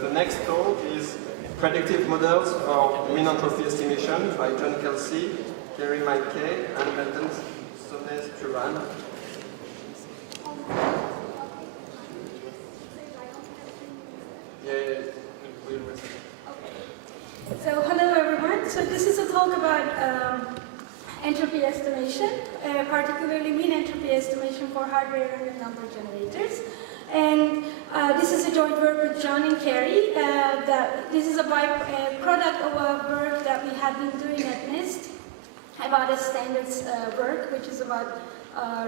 The next talk is Predictive Models for Mean Entropy Estimation by John Kelsey, Kerry Kay, and Benton Sones Turan. So hello everyone. So this is a talk about entropy estimation, particularly mean entropy estimation for hardware random number generators. And this is a joint work with John and Kerry. This is a product of a work that we have been doing at NIST about a standards work, which is about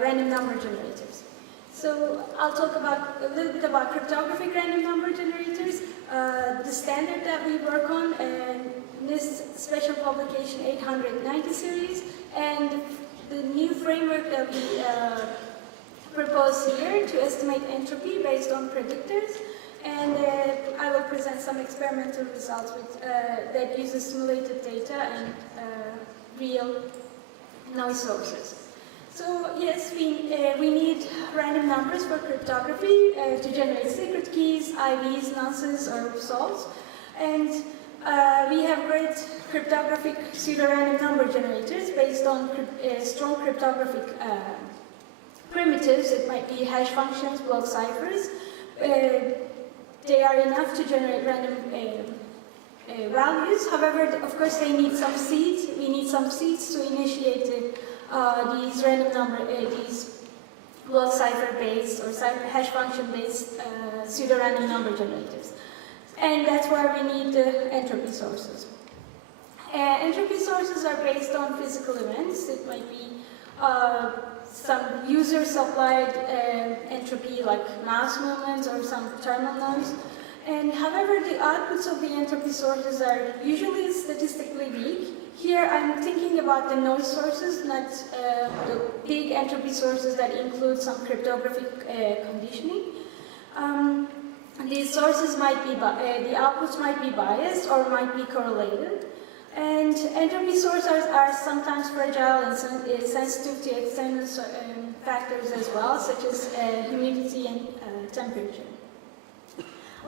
random number generators. So I'll talk about a little bit about cryptographic random number generators, the standard that we work on, NIST special publication 890 series, and the new framework that we propose here to estimate entropy based on predictors. And I will present some experimental results that uses simulated data and real noise sources. So yes, we need random numbers for cryptography to generate secret keys, IVs, nonces, or solves. And we have great cryptographic pseudo-random number generators based on strong cryptographic primitives. It might be hash functions, block ciphers. They are enough to generate random values. However, of course, they need some seeds. We need some seeds to initiate these random number, these block cipher-based or hash function-based pseudo-random number generators. And that's why we need the entropy sources. Entropy sources are based on physical events. It might be some user-supplied entropy like mouse movements or some terminal noise. And however, the outputs of the entropy sources are usually statistically weak. Here I'm thinking about the noise sources, not the big entropy sources that include some cryptographic conditioning. These sources might be, the outputs might be biased or might be correlated. And entropy sources are sometimes fragile and sensitive to external factors as well, such as humidity and temperature.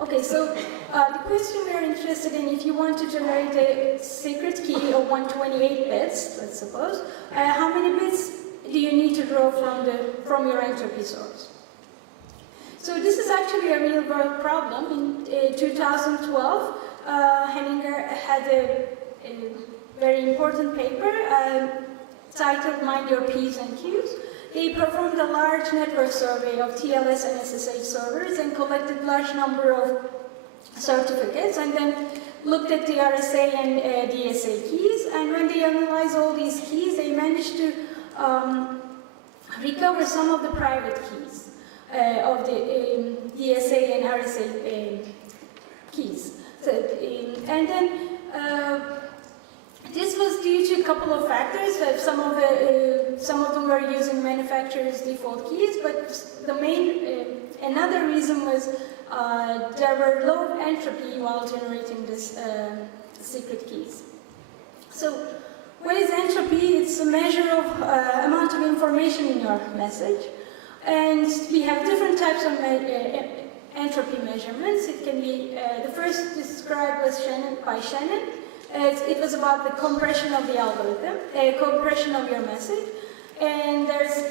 Okay, so the question we are interested in, if you want to generate a secret key of 128 bits, let's suppose, how many bits do you need to draw from your entropy source? So this is actually a real-world problem. In 2012, Henninger had a very important paper titled Mind Your P's and Q's. They performed a large network survey of TLS and SSH servers and collected large number of certificates and then looked at the RSA and DSA keys. And when they analyzed all these keys, they managed to recover some of the private keys of the DSA and RSA keys. So, and then this was due to a couple of factors. Some of them were using manufacturer's default keys, but the main another reason was there were low entropy while generating this secret keys. So, what is entropy? It's a measure of amount of information in your message, and we have different types of entropy measurements. It can be the first described was by Shannon. It was about the compression of the algorithm, compression of your message. And there's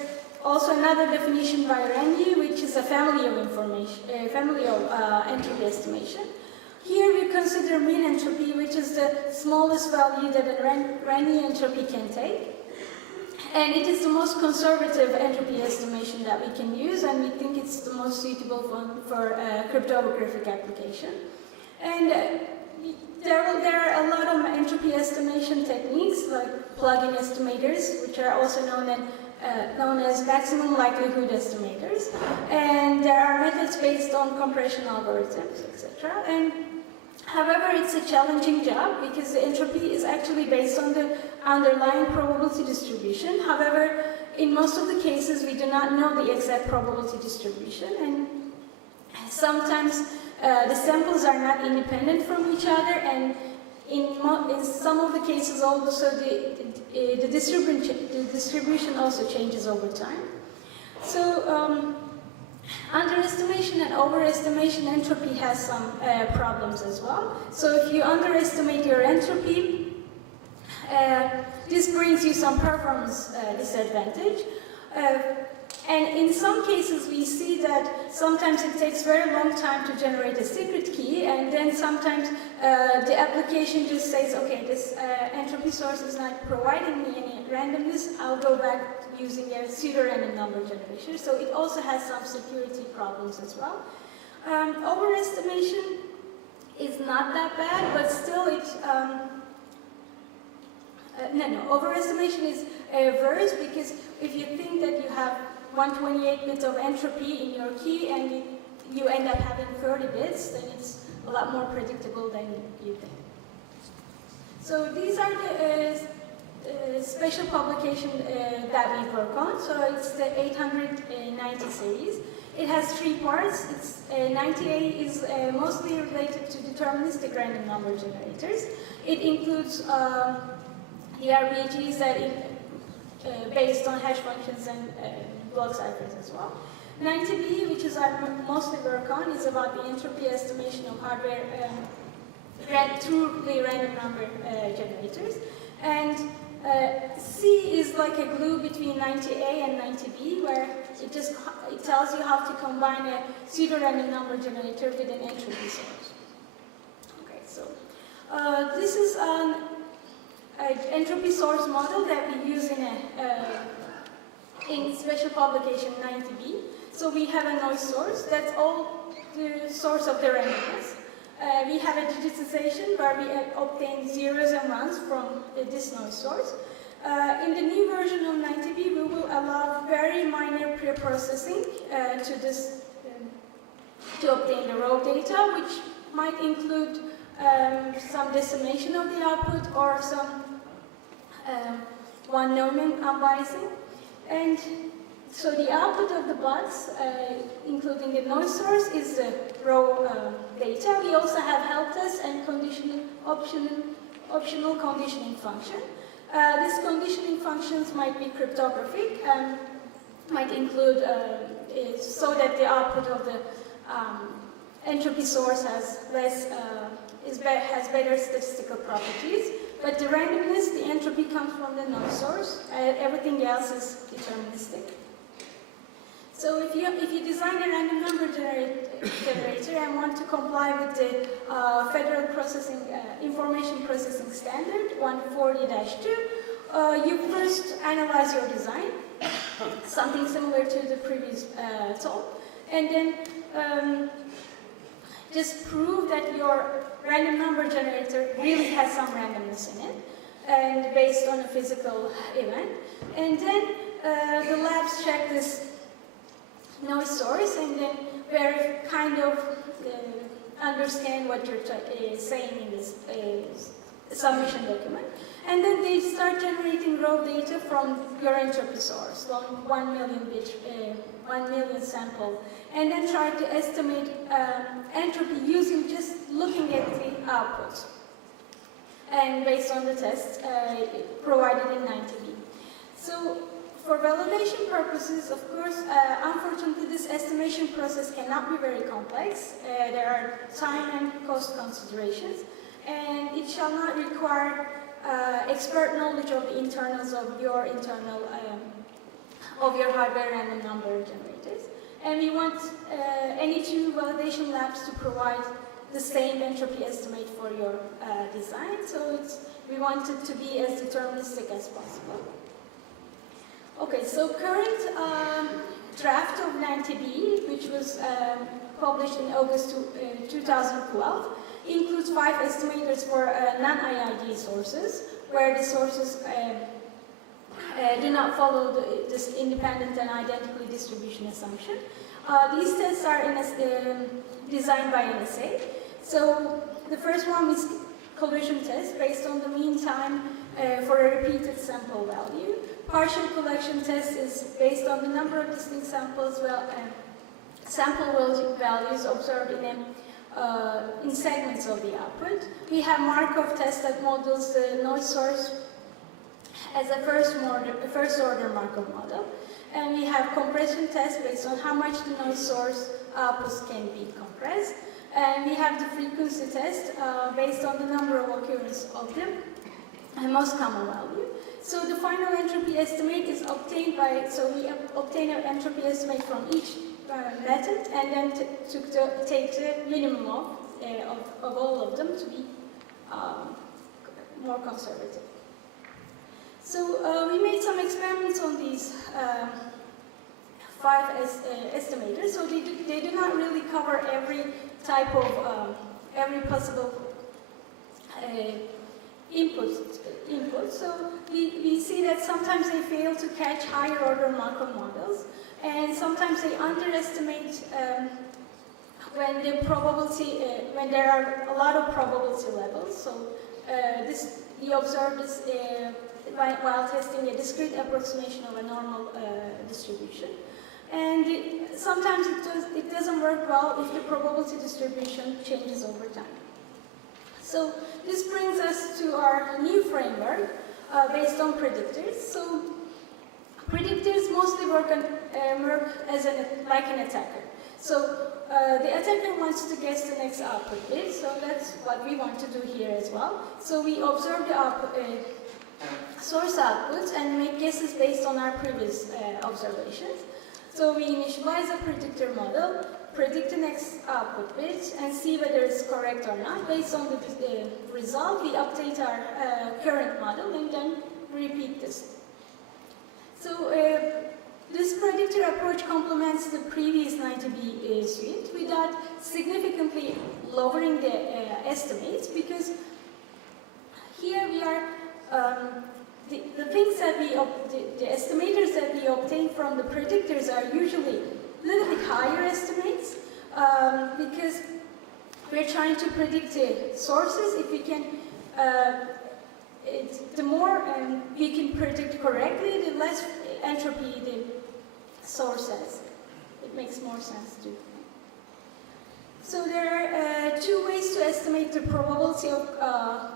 also another definition by Renyi, which is a family of information, family of entropy estimation. Here we consider mean entropy, which is the smallest value that a Renyi entropy can take. And it is the most conservative entropy estimation that we can use, and we think it's the most suitable for cryptographic application. And there are a lot of entropy estimation techniques, like plug-in estimators, which are also known as maximum likelihood estimators. And there are methods based on compression algorithms, etc. And however, it's a challenging job because the entropy is actually based on the underlying probability distribution. However, in most of the cases, we do not know the exact probability distribution, and sometimes the samples are not independent from each other, and in some of the cases also the distribution also changes over time. So Underestimation and overestimation entropy has some problems as well. So if you underestimate your entropy, this brings you some performance disadvantage. And in some cases, we see that sometimes it takes very long time to generate a secret key, and then sometimes the application just says, okay, this entropy source is not providing me any randomness, I'll go back using a pseudo-random number generator. So it also has some security problems as well. Overestimation is not that bad, but still it, overestimation is worse, because if you think that you have 128 bits of entropy in your key and you end up having 30 bits, then it's a lot more predictable than you think. So these are the special publication that we work on. So it's the 890 series. It has 3 parts. It's 90A is mostly related to deterministic random number generators. It includes the RBGs that based on hash functions and block ciphers as well. 90B, which is I mostly work on, is about the entropy estimation of hardware through the random number generators. And C is like a glue between 90A and 90B, where it tells you how to combine a pseudo-random number generator with an entropy source. Okay, so this is an entropy source model that we use in special publication 90B. So we have a noise source, that's all the source of the randomness. We have a digitization where we obtain zeros and ones from this noise source. In the new version of 90B, we will allow very minor pre-processing to obtain the raw data, which might include some decimation of the output or some one-nomen unbiasing. And so the output of the bots, including the noise source, is the raw data. We also have help tests and optional conditioning function. These conditioning functions might be cryptographic, might include so that the output of the entropy source has better statistical properties. But the randomness, the entropy comes from the noise source. Everything else is deterministic. So if you design a random number generator and want to comply with the Federal Information Processing Standard 140-2, you first analyze your design, something similar to the previous talk, and then just prove that your random number generator really has some randomness in it, and based on a physical event. And then the labs check this noise source and then understand what you're saying in this submission document. And then they start generating raw data from your entropy source, 1 million sample, and then try to estimate entropy using just looking at the output, and based on the tests provided in 90B. So for validation purposes, of course, unfortunately, this estimation process cannot be very complex. There are time and cost considerations, and it shall not require expert knowledge of the internals of your hardware random number generators. And we want any two validation labs to provide the same entropy estimate for your design. So we want it to be as deterministic as possible. Okay, so current draft of 90B, which was published in August 2012, includes 5 estimators for non-IID sources, where the sources do not follow this independent and identically distribution assumption. These tests are designed by NSA. So the first one is collision test based on the mean time for a repeated sample value. Partial collection test is based on the number of distinct samples, sample values observed in segments of the output. We have Markov test that models the noise source as a first order Markov model. And we have compression tests based on how much the noise source outputs can be compressed. And we have the frequency test based on the number of occurrence of the most common value. So the final entropy estimate is obtained by, so we obtain an entropy estimate from each method and then take the minimum of all of them to be more conservative. So we made some experiments on these 5 estimators. So they do not really cover every type of, every possible input. So we see that sometimes they fail to catch higher order Markov models, and sometimes they underestimate when the probability, when there are a lot of probability levels. So we observed this while testing a discrete approximation of a normal distribution. And sometimes it doesn't work well if the probability distribution changes over time. So this brings us to our new framework based on predictors. So predictors mostly work as like an attacker. So the attacker wants to guess the next output bit, so that's what we want to do here as well. So we observe the source outputs and make guesses based on our previous observations. So we initialize a predictor model, predict the next output bit, and see whether it's correct or not. Based on the result, we update our current model and then repeat this. So this predictor approach complements the previous 90B suite without significantly lowering the estimates, because here we are the things that the estimators that we obtain from the predictors are usually a little bit higher estimates because we're trying to predict the sources. If we can, the more we can predict correctly, the less entropy the source has. It makes more sense too. So there are 2 ways to estimate the probability of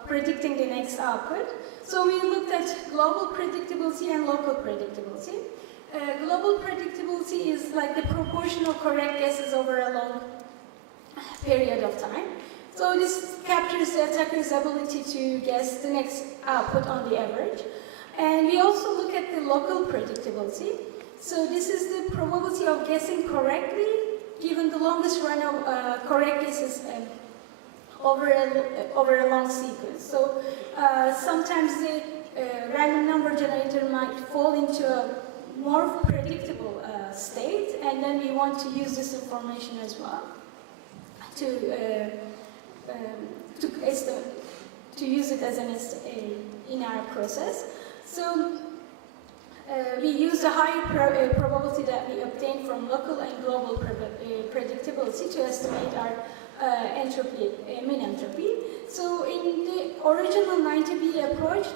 predicting the next output. So we looked at global predictability and local predictability. Global predictability is like the proportional correct guesses over a long period of time. So this captures the attacker's ability to guess the next output on the average. And we also look at the local predictability. So this is the probability of guessing correctly given the longest run of correct guesses over a long sequence. So sometimes the random number generator might fall into a more predictable state, and then we want to use this information as well to use it as in our process. So we use a higher probability that we obtain from local and global predictability to estimate our entropy, mean entropy. So in the original 90B approach,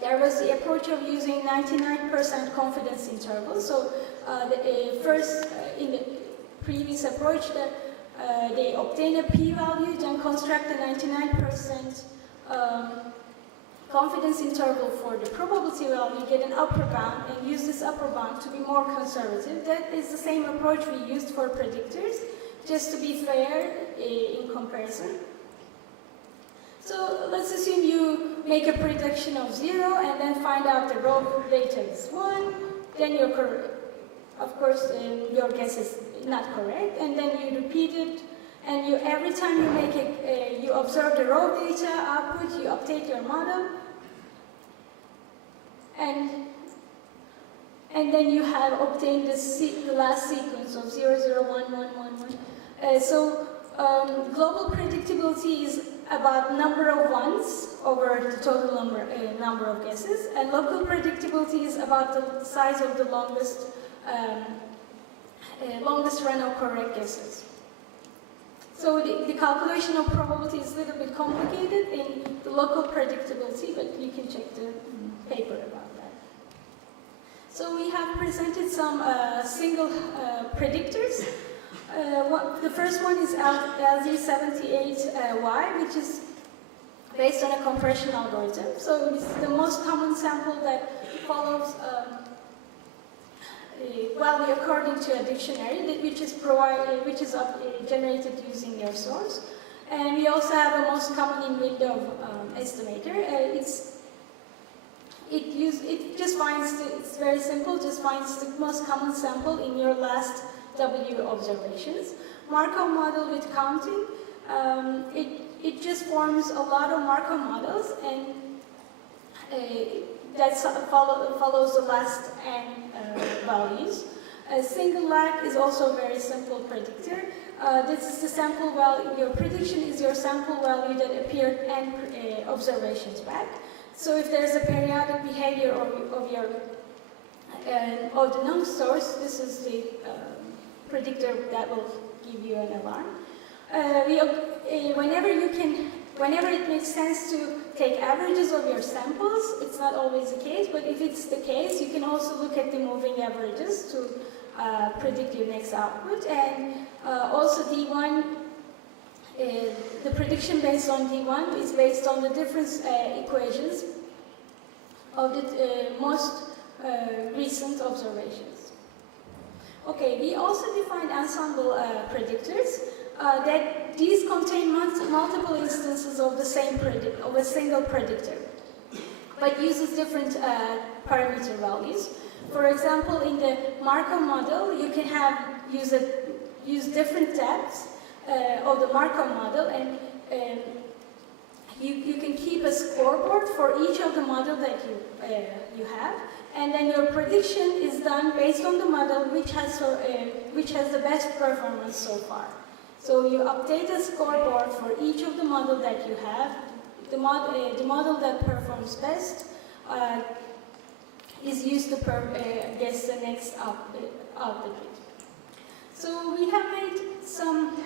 there was the approach of using 99% confidence interval. So in the previous approach, they obtain a p-value, then construct a 99% confidence interval for the probability value, get an upper bound, and use this upper bound to be more conservative. That is the same approach we used for predictors, just to be fair in comparison. So let's assume you make a prediction of 0 and then find out the raw data is 1, then of course your guess is not correct, and then you repeat it, and every time you make it, you observe the raw data output, you update your model, and then you have obtained the last sequence of 0, 0, 1, 1, 1, 1. So global predictability is about number of ones over the total number of guesses, and local predictability is about the size of the longest run of correct guesses. So the calculation of probability is a little bit complicated in the local predictability, but you can check the paper about that. So we have presented some single predictors. The first one is LZ78Y, which is based on a compression algorithm. So this is the most common sample that follows value according to a dictionary, which is generated using your source. And we also have a most common in window estimator. It's very simple, just finds the most common sample in your last W observations. Markov model with counting, it just forms a lot of Markov models, and that follows the last n values. A single lag is also a very simple predictor. This is the sample value. Your prediction is your sample value that appeared n observations back. So if there's a periodic behavior of the known source, this is the predictor that will give you an alarm. Whenever it makes sense to take averages of your samples, it's not always the case, but if it's the case, you can also look at the moving averages to predict your next output. And also D1, the prediction based on D1 is based on the difference equations of the most recent observations. Okay, we also defined ensemble predictors. That these contain multiple instances of the same of a single predictor, but uses different parameter values. For example, in the Markov model, you can use different depths of the Markov model, and you can keep a scoreboard for each of the model that you have, and then your prediction is done based on the model which has the best performance so far. So you update a scoreboard for each of the model that you have. The model that performs best is used to guess the next output. So we have made some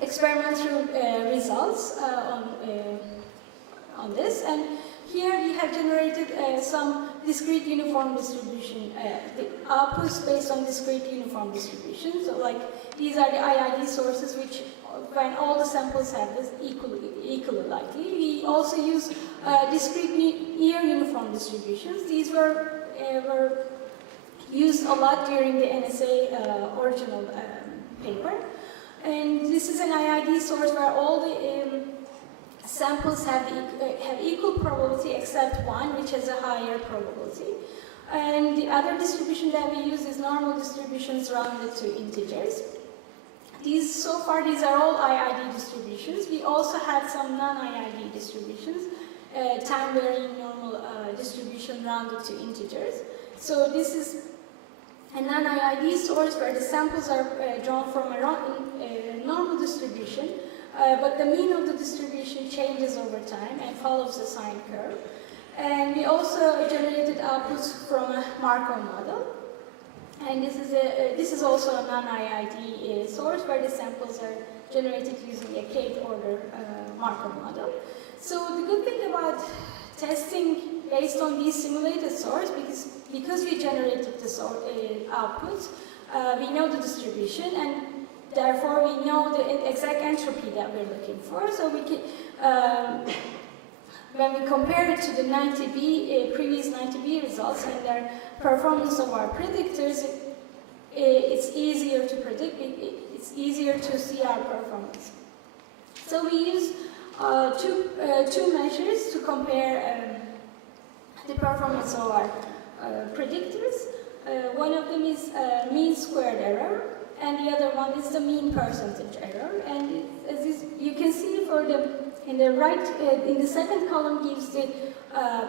experimental results on this, and here we have generated some discrete uniform distribution, the outputs based on discrete uniform distribution. So like these are the IID sources which, when all the samples have this equally likely. We also use discrete near uniform distributions. These were used a lot during the NSA original paper. And this is an IID source where all the samples have equal probability except one, which has a higher probability. And the other distribution that we use is normal distributions rounded to integers. So far, these are all IID distributions. We also had some non-IID distributions, time-varying normal distribution rounded to integers. So this is a non-IID source where the samples are drawn from a normal distribution, but the mean of the distribution changes over time and follows the sine curve. And we also generated outputs from a Markov model. And this is also a non-IID source where the samples are generated using a k-order Markov model. So the good thing about testing based on these simulated sources, because we generated the outputs, we know the distribution, and therefore we know the exact entropy that we're looking for. So we can, when we compare it to the 90B, previous 90B results and their performance of our predictors, it's easier to predict, it's easier to see our performance. So we use two measures to compare the performance of our predictors. One of them is mean squared error, and the other one is the mean percentage error. And as you can see, in the second column gives the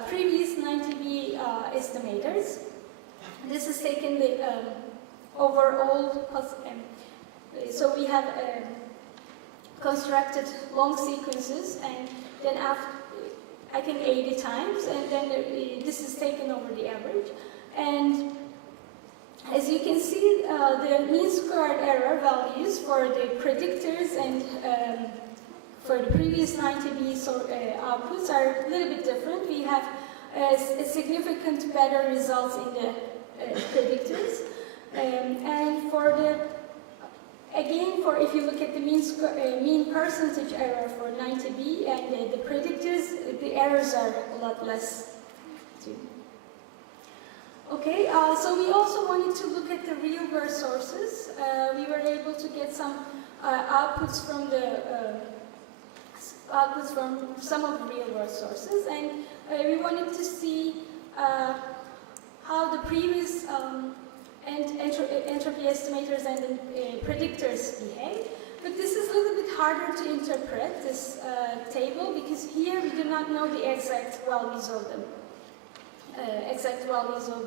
previous 90B estimators. This is taken the overall, so we have constructed long sequences, and then after, I think 80 times, and then this is taken over the average. And as you can see, the mean squared error values for the predictors and for the previous 90B outputs are a little bit different. We have a significant better results in the predictors. And for the again, if you look at the mean percentage error for 90B and the predictors, the errors are a lot less too. Okay, so we also wanted to look at the real-world sources. We were able to get some outputs from some of the real-world sources, and we wanted to see how the previous entropy estimators and predictors behave. But this is a little bit harder to interpret, this table, because here we do not know the exact values of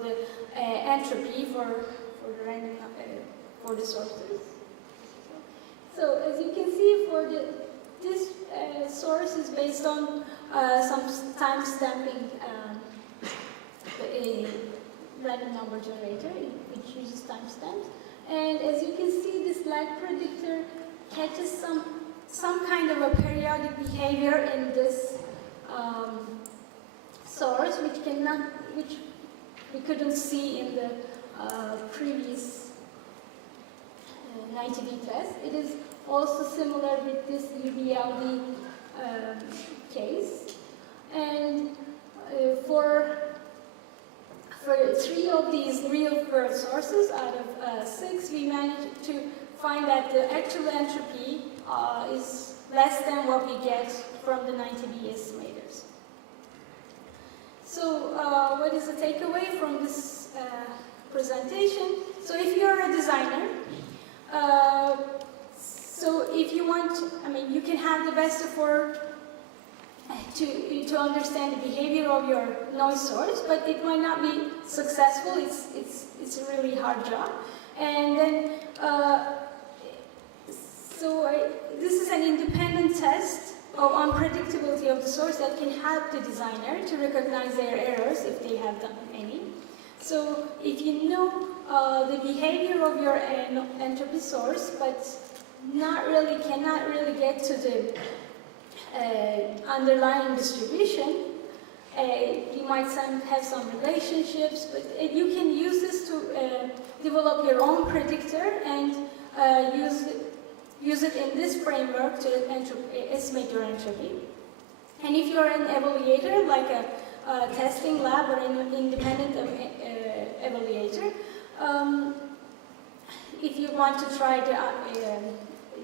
the entropy for the random for the sources. So as you can see, for this source is based on some time stamping random number generator, which uses timestamps. And as you can see, this lag predictor catches some kind of a periodic behavior in this source, which we couldn't see in the previous 90B test. It is also similar with this UBLD case. And for 3 of these real-world sources out of 6, we managed to find that the actual entropy is less than what we get from the 90B estimators. So what is the takeaway from this presentation? So if you're a designer, so if you want, you can have the best effort to understand the behavior of your noise source, but it might not be successful. It's a really hard job. And then, this is an independent test of unpredictability of the source that can help the designer to recognize their errors if they have done any. So if you know the behavior of your entropy source, but cannot really get to the underlying distribution, you might have some relationships, but you can use this to develop your own predictor and use it in this framework to estimate your entropy. And if you're an evaluator, like a testing lab or an independent evaluator, if you want to try to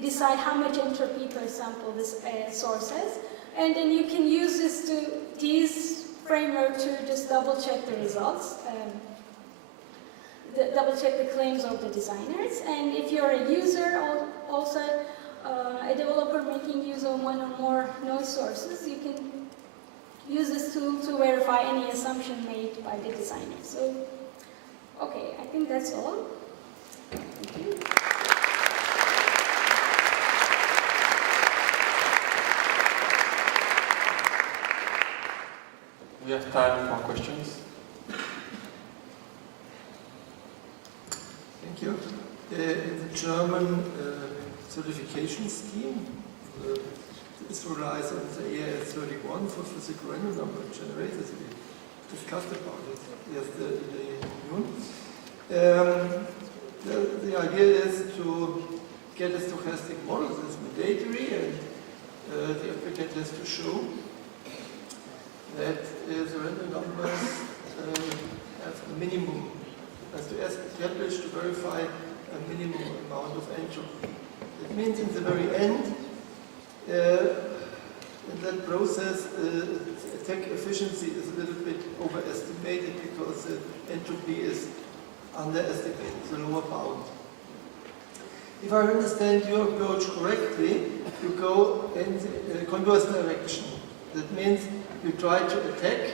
decide how much entropy per sample this source has, and then you can use these framework to just double check the results, double check the claims of the designers. And if you're a user, also a developer making use of one or more noise sources, you can use this tool to verify any assumption made by the designer. So, okay, I think that's all. Thank you. We have time for questions. Thank you. In the German certification scheme, this relies on the AS31 for physical random number generators. We discussed about it yesterday noon. The idea is to get a stochastic model that's mandatory, and the applicant has to show that the random numbers have a minimum, has to establish to verify a minimum amount of entropy. It means in the very end, in that process, attack efficiency is a little bit overestimated because the entropy is underestimated, the lower bound. If I understand your approach correctly, you go in the converse direction. That means you try to attack,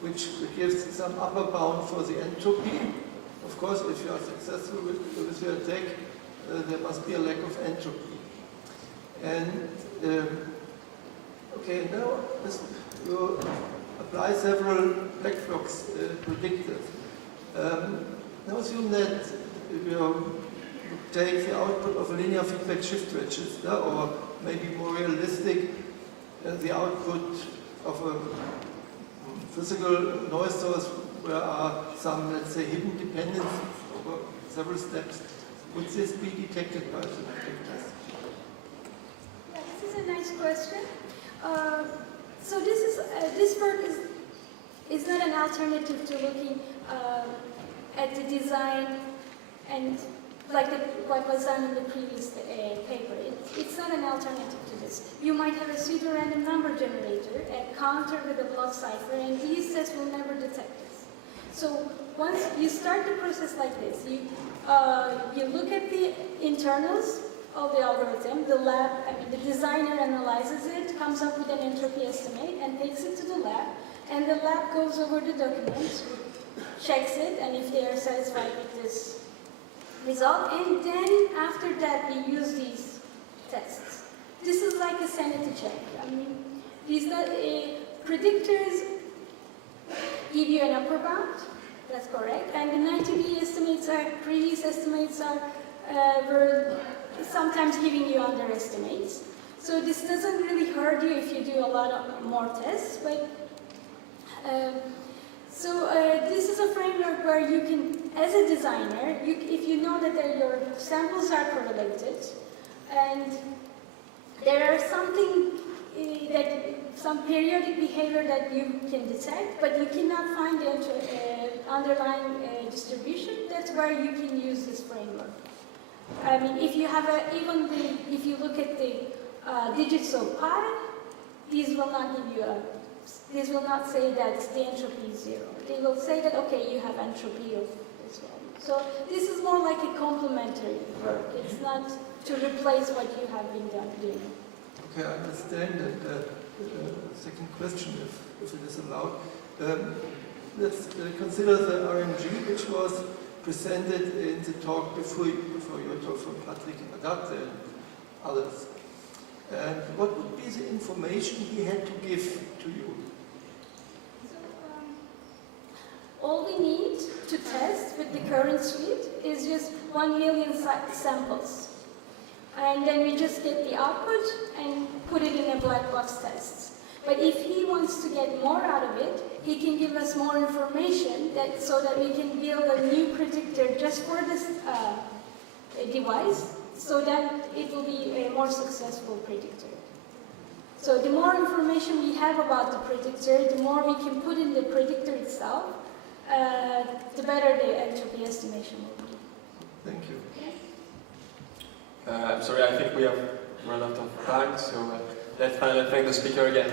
which gives some upper bound for the entropy. Of course, if you are successful with your attack, there must be a lack of entropy. And okay, now you apply several black box predictors. Now assume that you take the output of a linear feedback shift register, or maybe more realistic, the output of a physical noise source where are some, let's say, hidden dependencies over several steps. would this be detected by the detectors? Yeah, this is a nice question. So this work is not an alternative to looking at the design and what was done in the previous paper. It's not an alternative to this. You might have a pseudo-random number generator, a counter with a block cipher, and these sets will never detect this. So once you start the process like this, you look at the internals of the algorithm, the designer analyzes it, comes up with an entropy estimate, and takes it to the lab, and the lab goes over the document, checks it, and if they are satisfied with this result, and then after that we use these tests. This is like a sanity check. I mean, these predictors give you an upper bound, that's correct, and the 90B estimates previous estimates were sometimes giving you underestimates. So this doesn't really hurt you if you do a lot of more tests, but this is a framework where you can, as a designer, if you know that your samples are correlated, and there are some periodic behavior that you can detect, but you cannot find the underlying distribution, that's where you can use this framework. I mean, if you have if you look at the digits of pi, these will not give you these will not say that the entropy is 0. They will say that, okay, you have entropy of this value. So this is more like a complementary work. It's not to replace what you have been doing. Okay, I understand that. Second question, if it is allowed. Let's consider the RNG, which was presented in the talk before your talk from Patrick Adapte and others. And what would be the information he had to give to you? So, all we need to test with the current suite is just 1 million samples. And then we just get the output and put it in a black box test. But if he wants to get more out of it, he can give us more information so that we can build a new predictor just for this device, so that it will be a more successful predictor. So the more information we have about the predictor, the more we can put in the predictor itself, the better the entropy estimation will be. Thank you. I'm sorry, I think we have run out of time, so let's thank the speaker again.